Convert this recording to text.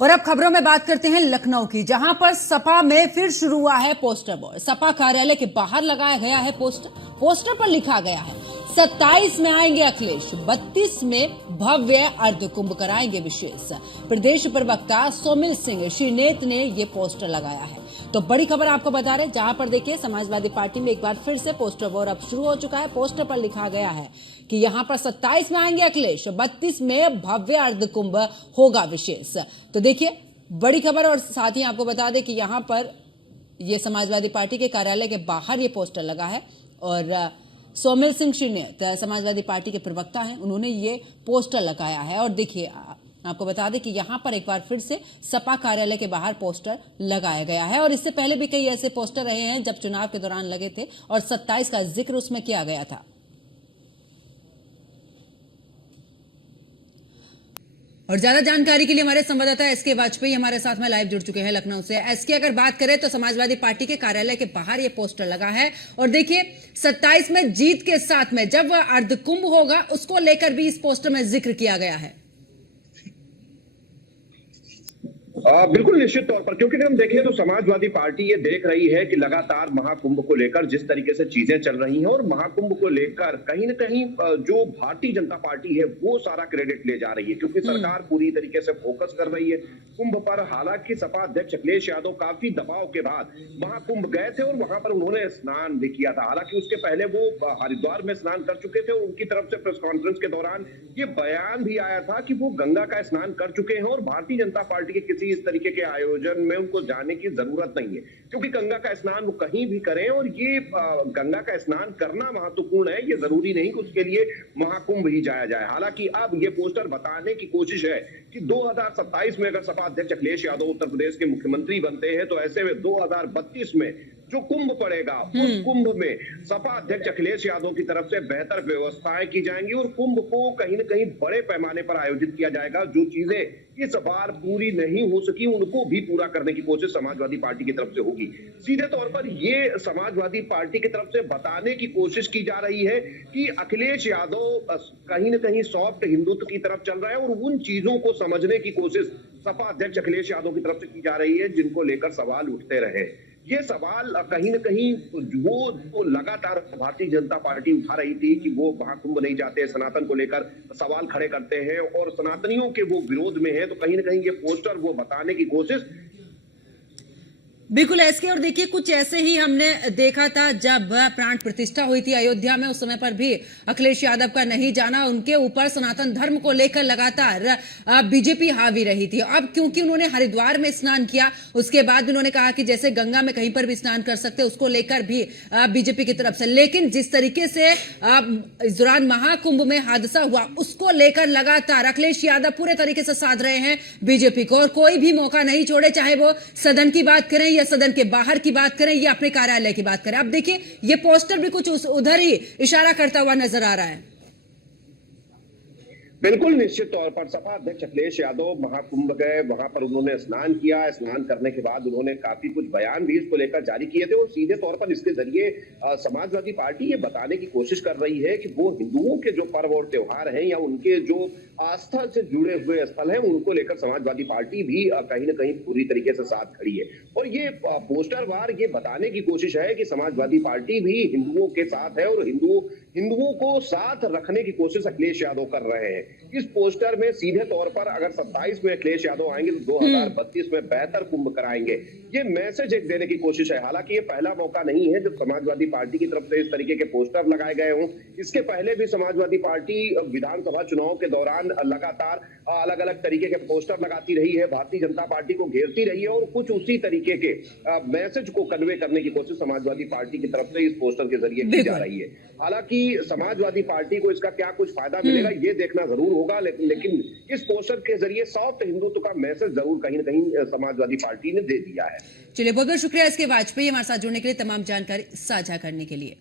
और अब खबरों में बात करते हैं लखनऊ की, जहां पर सपा में फिर शुरू हुआ है पोस्टर वॉर। सपा कार्यालय के बाहर लगाया गया है पोस्टर पर लिखा गया है 27 में आएंगे अखिलेश, 32 में भव्य अर्धकुंभ कराएंगे विशेष। प्रदेश प्रवक्ता सोमिल सिंह श्रीनेत ने ये पोस्टर लगाया है। तो बड़ी खबर आपको बता रहे, जहां पर देखिए समाजवादी पार्टी में एक बार फिर से पोस्टर वॉर अब शुरू हो चुका है। पोस्टर पर लिखा गया है कि यहां पर 27 में आएंगे अखिलेश, 32 में भव्य अर्धकुंभ होगा विशेष। तो देखिए बड़ी खबर, और साथ ही आपको बता दें कि यहां पर ये समाजवादी पार्टी के कार्यालय के बाहर ये पोस्टर लगा है और सोमिल सिंह श्रीनेत समाजवादी पार्टी के प्रवक्ता हैं, उन्होंने ये पोस्टर लगाया है। और देखिए आपको बता दें कि यहां पर एक बार फिर से सपा कार्यालय के बाहर पोस्टर लगाया गया है और इससे पहले भी कई ऐसे पोस्टर रहे हैं जब चुनाव के दौरान लगे थे और 27 का जिक्र उसमें किया गया था। और ज्यादा जानकारी के लिए हमारे संवाददाता एसके वाजपेयी हमारे साथ में लाइव जुड़ चुके हैं लखनऊ से। एसके, अगर बात करें तो समाजवादी पार्टी के कार्यालय के बाहर ये पोस्टर लगा है और देखिए 27 में जीत के साथ में जब अर्धकुंभ होगा उसको लेकर भी इस पोस्टर में जिक्र किया गया है। बिल्कुल निश्चित तौर पर, क्योंकि अगर हम देखें तो समाजवादी पार्टी ये देख रही है कि लगातार महाकुंभ को लेकर जिस तरीके से चीजें चल रही हैं और महाकुंभ को लेकर कहीं न कहीं जो भारतीय जनता पार्टी है वो सारा क्रेडिट ले जा रही है, क्योंकि सरकार पूरी तरीके से फोकस कर रही है कुंभ पर। हालांकि सपा अध्यक्ष अखिलेश यादव काफी दबाव के बाद महाकुंभ गए थे और वहां पर उन्होंने स्नान भी किया था। हालांकि उसके पहले वो हरिद्वार में स्नान कर चुके थे और उनकी तरफ से प्रेस कॉन्फ्रेंस के दौरान ये बयान भी आया था कि वो गंगा का स्नान कर चुके हैं और भारतीय जनता पार्टी के किसी इस तरीके के आयोजन में उनको जाने की जरूरत नहीं है, क्योंकि गंगा का स्नान वो कहीं भी करें और ये गंगा का स्नान करना महत्वपूर्ण है। ये जरूरी नहीं कि उसके लिए महाकुंभ ही जाया जाए। हालांकि अब ये पोस्टर बताने की कोशिश है कि 2027 में अगर सपा अध्यक्ष अखिलेश यादव उत्तर प्रदेश के मुख्यमंत्री बनते हैं तो ऐसे में 2032 में जो कुंभ पड़ेगा उस कुंभ में सपा अध्यक्ष अखिलेश यादव की तरफ से बेहतर व्यवस्थाएं की जाएंगी और कुंभ को कहीं न कहीं बड़े पैमाने पर आयोजित किया जाएगा। जो चीजें इस बार पूरी नहीं हो सकी उनको भी पूरा करने की कोशिश समाजवादी पार्टी की तरफ से होगी। सीधे तौर पर ये समाजवादी पार्टी की तरफ से बताने की कोशिश की जा रही है कि अखिलेश यादव कहीं न कहीं सॉफ्ट हिंदुत्व की तरफ चल रहा है और उन चीजों को समझने की कोशिश सपा अध्यक्ष अखिलेश यादव की तरफ से की जा रही है जिनको लेकर सवाल उठते रहे। ये सवाल कहीं न कहीं वो लगातार भारतीय जनता पार्टी उठा रही थी कि वो महाकुंभ नहीं जाते, सनातन को लेकर सवाल खड़े करते हैं और सनातनियों के वो विरोध में है। तो कहीं न कहीं ये पोस्टर वो बताने की कोशिश बिल्कुल एसके। और देखिए कुछ ऐसे ही हमने देखा था जब प्राण प्रतिष्ठा हुई थी अयोध्या में, उस समय पर भी अखिलेश यादव का नहीं जाना, उनके ऊपर सनातन धर्म को लेकर लगातार बीजेपी हावी रही थी। अब क्योंकि उन्होंने हरिद्वार में स्नान किया, उसके बाद उन्होंने कहा कि जैसे गंगा में कहीं पर भी स्नान कर सकते, उसको लेकर भी बीजेपी की तरफ से। लेकिन जिस तरीके से इस दौरान महाकुंभ में हादसा हुआ उसको लेकर लगातार अखिलेश यादव पूरे तरीके से साध रहे हैं बीजेपी को और कोई भी मौका नहीं छोड़े, चाहे वो सदन की बात करें, सदन के बाहर की बात करें या अपने कार्यालय की बात करें। अब देखिए ये पोस्टर भी कुछ उधर ही इशारा करता हुआ नजर आ रहा है। बिल्कुल निश्चित तौर पर सपा अध्यक्ष अखिलेश यादव महाकुंभ गए, वहां पर उन्होंने स्नान किया। स्नान करने के बाद उन्होंने काफी कुछ बयान भी इसको लेकर जारी किए थे और सीधे तौर पर इसके जरिए समाजवादी पार्टी ये बताने की कोशिश कर रही है कि वो हिंदुओं के जो पर्व और त्योहार हैं या उनके जो आस्था से जुड़े हुए स्थल हैं उनको लेकर समाजवादी पार्टी भी कहीं न कहीं पूरी तरीके से साथ खड़ी है। और ये पोस्टर वार ये बताने की कोशिश है कि समाजवादी पार्टी भी हिंदुओं के साथ है और हिंदुओं को साथ रखने की कोशिश अखिलेश यादव कर रहे हैं। इस पोस्टर में सीधे तौर पर अगर 27 में अखिलेश यादव आएंगे तो 2032 में बेहतर कुंभ कराएंगे, ये मैसेज एक देने की कोशिश है। हालांकि ये पहला मौका नहीं है जब समाजवादी पार्टी की तरफ से इस तरीके के पोस्टर लगाए गए हों। इसके पहले भी समाजवादी पार्टी विधानसभा चुनाव के दौरान लगातार अलग अलग तरीके के पोस्टर लगाती रही है, भारतीय जनता पार्टी को घेरती रही है और कुछ उसी तरीके के मैसेज को कन्वे करने की कोशिश समाजवादी पार्टी की तरफ से इस पोस्टर के जरिए की जा रही है। हालांकि समाजवादी पार्टी को इसका क्या कुछ फायदा मिलेगा ये देखना जरूर होगा, लेकिन इस पोस्टर के जरिए सॉफ्ट हिंदुत्व का मैसेज जरूर कहीं न कहीं समाजवादी पार्टी ने दे दिया है। चलिए बहुत बहुत शुक्रिया इसके वाजपेयी हमारे साथ जुड़ने के लिए, तमाम जानकारी साझा करने के लिए।